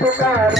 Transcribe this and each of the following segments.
Tuka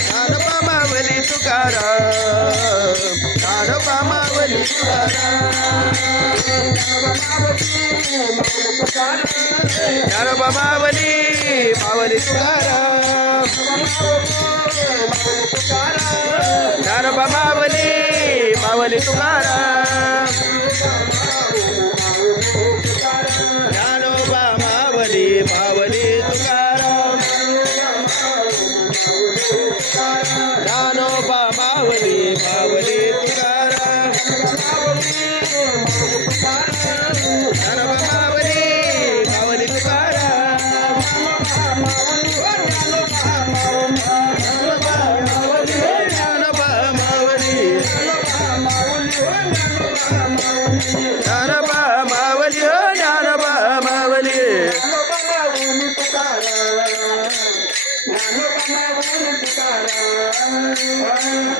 Dnyanoba Mavli Tukaram Dnyanoba Mavli Tukaram Dnyanoba Mavli Mavli Tukaram Dnyanoba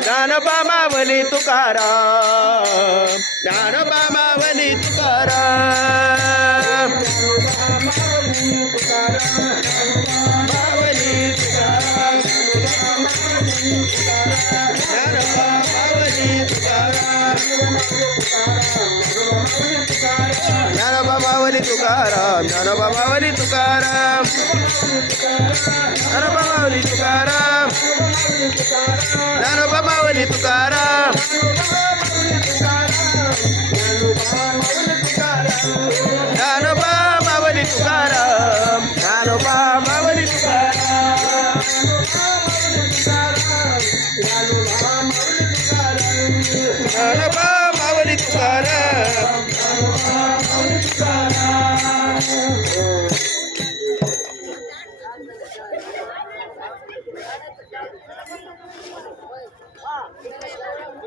Dnyanoba Mauli Tukaram. Dnyanoba Mauli Tukaram. Mauli Tukaram. Dnyanoba Mauli Tukaram. Dnyanoba Mauli Tukaram Dnyanoba Mauli Tukaram Dnyanoba Mauli Tukaram Dnyanoba Mauli Tukaram Dnyanoba Mauli Tukaram Dnyanoba Mauli Tukaram Dnyanoba Mauli Tukaram